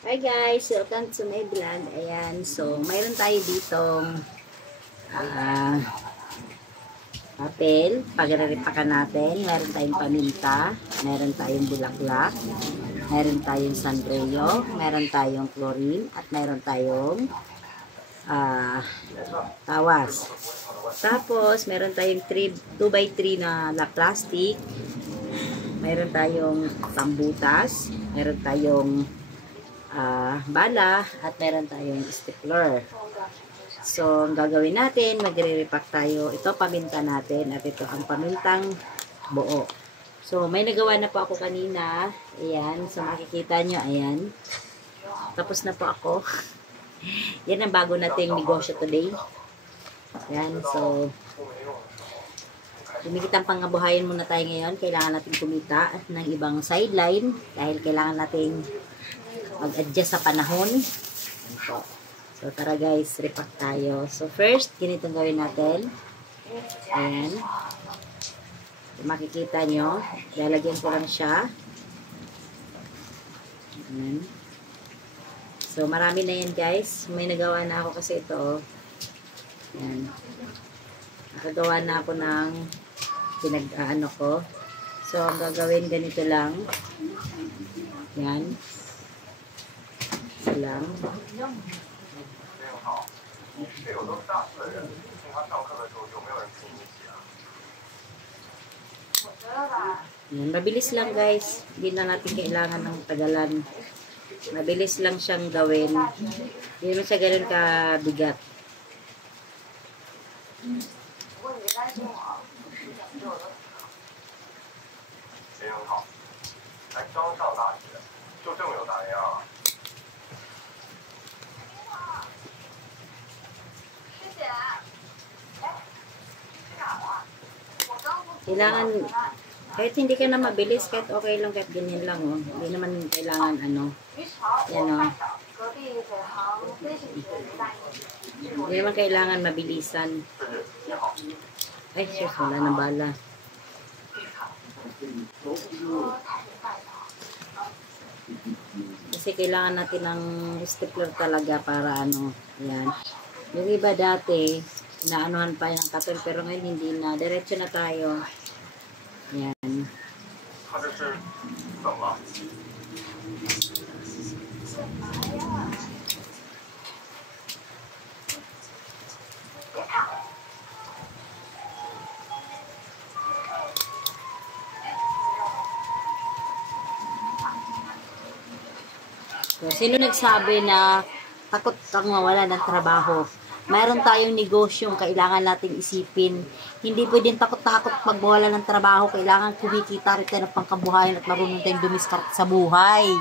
Hi guys, welcome to my vlog. Ayan, so mayroon tayo ditong papel, pagre-repakan natin. Meron tayong paminta, meron tayong bulaklak, meron tayong sanreo, meron tayong chlorine, at meron tayong tawas. Tapos, meron tayong 2x3 na plastic, meron tayong tambutas, meron tayong bala, at meron tayong stapler. So, ang gagawin natin, magre-repack tayo. Ito, paminta natin, at ito ang pamintang buo. So, may nagawa na po ako kanina. Ayan, so makikita nyo, ayan. Tapos na po ako. Yan ang bago nating negosyo today. Ayan, so kumikitang pangabuhayan muna tayo ngayon. Kailangan natin kumita ng ibang sideline dahil kailangan nating mag-adjust sa panahon. Ayan po. So, tara guys, repack tayo. So, first, ganitong gawin natin. Ayan. So, makikita nyo, lalagyan ko lang siya. Ayan. So, marami na yan guys. May nagawa na ako kasi ito. Ayan. Nakagawa na ako ng pinag-ano ko. So, ang gagawin ganito lang. Ayan. Isa lang. Ayan, mabilis lang guys. Hindi na natin kailangan ng tagalan. Mabilis lang siyang gawin. Hindi naman siya ganun kabigat. Kailangan, kahit hindi ka na mabilis, kahit okay lang, kahit ganyan lang, oh. Hindi naman kailangan, ano, yan, oh. Hindi naman kailangan mabilisan. Ay, sus, wala na bala. Kasi kailangan natin ng stapler talaga para, ano, yan. Yung iba dati, naanuhan pa yung katol, pero ngayon hindi na. Diretso na tayo. Yan. So, sino nagsabi na takot kang mawala ng trabaho? Mayroon tayong negosyong kailangan nating isipin. Hindi pwedeng takot-takot pag mawala ng trabaho. Kailangan kumikita rin tayo ng pangkabuhayan at marunong tayong dumiskarte sa buhay.